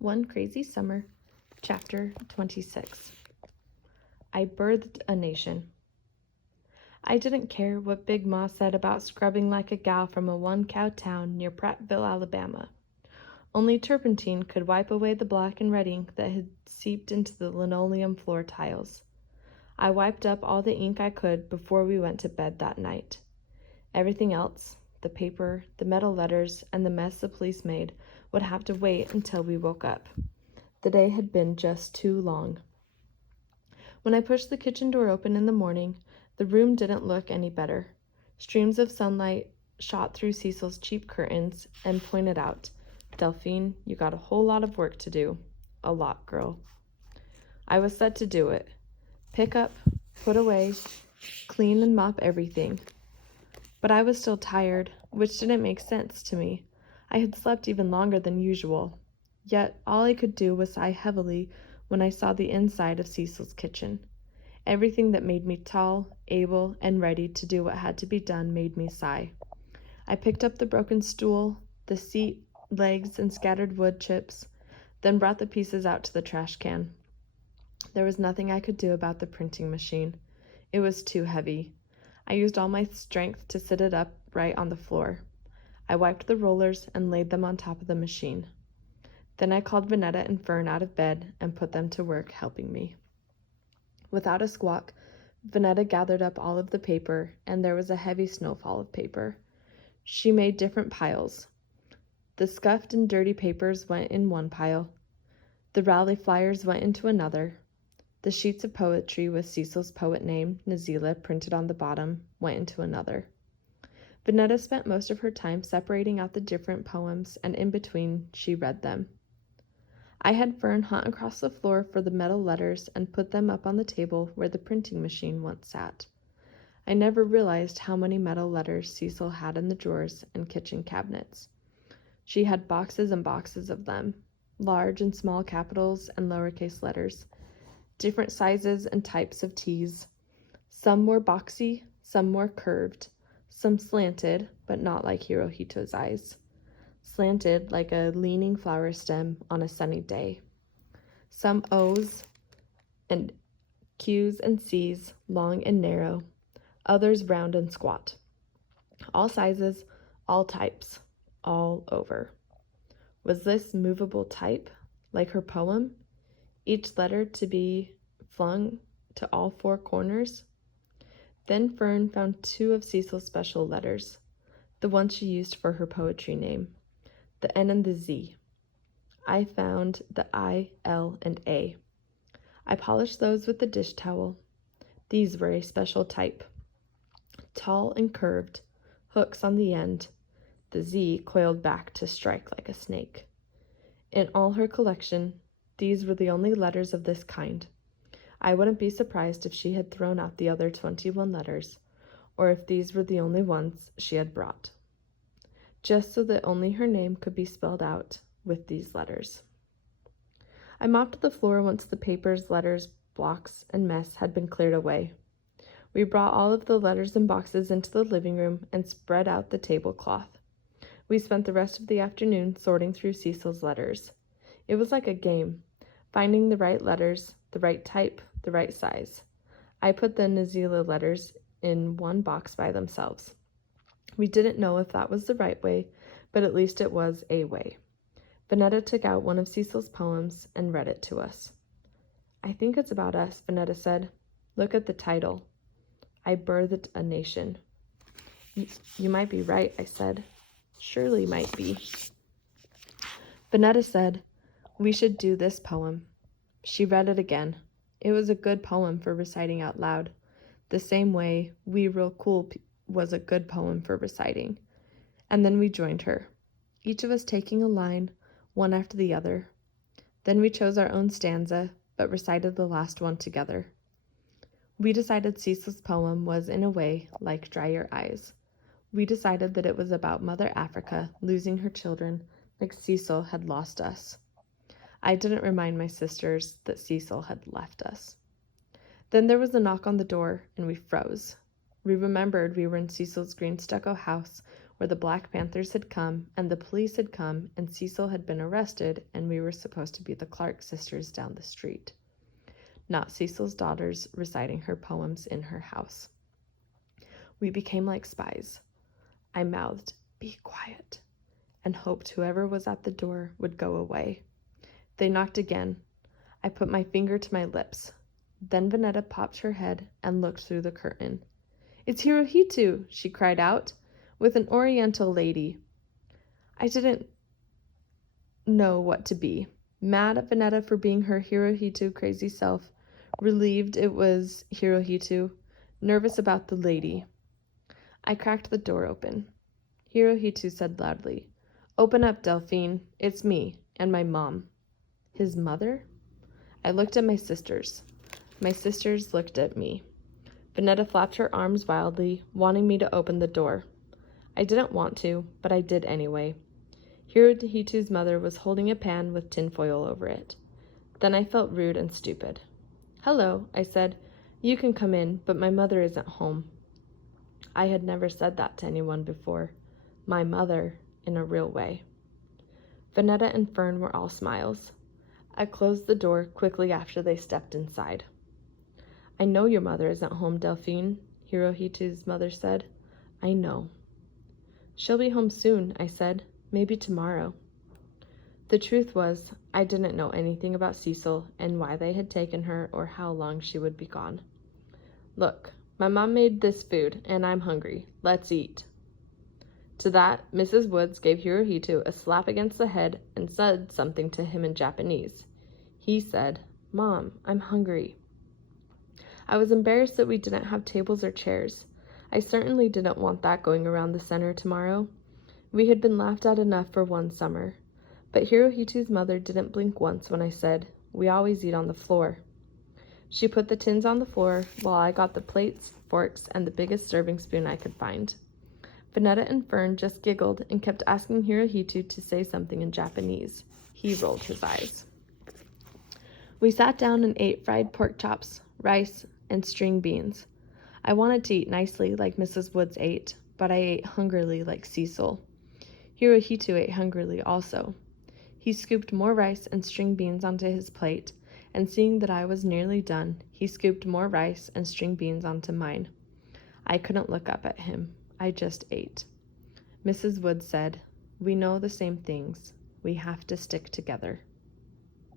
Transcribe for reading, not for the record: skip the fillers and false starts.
One Crazy Summer, Chapter 26. I Birthed a Nation. I didn't care what Big Ma said about scrubbing like a gal from a one-cow town near Prattville, Alabama. Only turpentine could wipe away the black and red ink that had seeped into the linoleum floor tiles. I wiped up all the ink I could before we went to bed that night. Everything else, the paper, the metal letters, and the mess the police made, would have to wait until we woke up. The day had been just too long. When I pushed the kitchen door open in the morning, the room didn't look any better. Streams of sunlight shot through Cecil's cheap curtains and pointed out, "Delphine, you got a whole lot of work to do. A lot, girl." I was set to do it. Pick up, put away, clean and mop everything. But I was still tired, which didn't make sense to me. I had slept even longer than usual. Yet all I could do was sigh heavily when I saw the inside of Cecil's kitchen. Everything that made me tall, able, and ready to do what had to be done made me sigh. I picked up the broken stool, the seat, legs, and scattered wood chips, then brought the pieces out to the trash can. There was nothing I could do about the printing machine. It was too heavy. I used all my strength to sit it up right on the floor. I wiped the rollers and laid them on top of the machine. Then I called Vanetta and Fern out of bed and put them to work helping me. Without a squawk, Vanetta gathered up all of the paper, and there was a heavy snowfall of paper. She made different piles. The scuffed and dirty papers went in one pile. The rally flyers went into another. The sheets of poetry with Cecil's poet name, Nazila, printed on the bottom, went into another. Vanetta spent most of her time separating out the different poems, and in between, she read them. I had Fern hunt across the floor for the metal letters and put them up on the table where the printing machine once sat. I never realized how many metal letters Cecil had in the drawers and kitchen cabinets. She had boxes and boxes of them, large and small capitals and lowercase letters, different sizes and types of T's. Some more boxy, some more curved, some slanted, but not like Hirohito's eyes. Slanted like a leaning flower stem on a sunny day. Some O's and Q's and C's, long and narrow, others round and squat. All sizes, all types, all over. Was this movable type, like her poem? Each letter to be flung to all four corners? Then Fern found two of Cecil's special letters, the ones she used for her poetry name, the N and the Z. I found the I, L, and A. I polished those with the dish towel. These were a special type, tall and curved, hooks on the end, the Z coiled back to strike like a snake. In all her collection, these were the only letters of this kind. I wouldn't be surprised if she had thrown out the other 21 letters, or if these were the only ones she had brought, just so that only her name could be spelled out with these letters. I mopped the floor once the papers, letters, blocks, and mess had been cleared away. We brought all of the letters and boxes into the living room and spread out the tablecloth. We spent the rest of the afternoon sorting through Cecil's letters. It was like a game, finding the right letters, the right type, the right size. I put the Nazila letters in one box by themselves. We didn't know if that was the right way, but at least it was a way. Vanetta took out one of Cecil's poems and read it to us. "I think it's about us," Vanetta said. "Look at the title. I Birthed a Nation." You might be right," I said. "Surely might be." Vanetta said, "We should do this poem." She read it again. It was a good poem for reciting out loud, the same way We Real Cool was a good poem for reciting. And then we joined her, each of us taking a line, one after the other. Then we chose our own stanza, but recited the last one together. We decided Cecil's poem was, in a way, like Dry Your Eyes. We decided that it was about Mother Africa losing her children like Cecil had lost us. I didn't remind my sisters that Cecil had left us. Then there was a knock on the door, and we froze. We remembered we were in Cecil's green stucco house where the Black Panthers had come, and the police had come, and Cecil had been arrested, and we were supposed to be the Clark sisters down the street, not Cecil's daughters reciting her poems in her house. We became like spies. I mouthed, "Be quiet," and hoped whoever was at the door would go away. They knocked again. I put my finger to my lips. Then Venetta popped her head and looked through the curtain. "It's Hirohito," she cried out, "with an Oriental lady." I didn't know what to be. Mad at Venetta for being her Hirohito crazy self, relieved it was Hirohito, nervous about the lady. I cracked the door open. Hirohito said loudly, "Open up, Delphine. It's me, and my mom." His mother? I looked at my sisters. My sisters looked at me. Venetta flapped her arms wildly, wanting me to open the door. I didn't want to, but I did anyway. Hirohito's mother was holding a pan with tinfoil over it. Then I felt rude and stupid. "Hello," I said. "You can come in, but my mother isn't home." I had never said that to anyone before. My mother, in a real way. Venetta and Fern were all smiles. I closed the door quickly after they stepped inside. "I know your mother isn't home, Delphine," Hirohito's mother said. "I know." "She'll be home soon," I said. "Maybe tomorrow." The truth was, I didn't know anything about Cecil and why they had taken her or how long she would be gone. "Look, my mom made this food, and I'm hungry. Let's eat." To that, Mrs. Woods gave Hirohito a slap against the head and said something to him in Japanese. He said, "Mom, I'm hungry." I was embarrassed that we didn't have tables or chairs. I certainly didn't want that going around the center tomorrow. We had been laughed at enough for one summer. But Hirohito's mother didn't blink once when I said, "We always eat on the floor." She put the tins on the floor while I got the plates, forks, and the biggest serving spoon I could find. Venetta and Fern just giggled and kept asking Hirohito to say something in Japanese. He rolled his eyes. We sat down and ate fried pork chops, rice, and string beans. I wanted to eat nicely like Mrs. Woods ate, but I ate hungrily like Cecil. Hirohito ate hungrily also. He scooped more rice and string beans onto his plate, and seeing that I was nearly done, he scooped more rice and string beans onto mine. I couldn't look up at him. I just ate. Mrs. Woods said, "We know the same things. We have to stick together."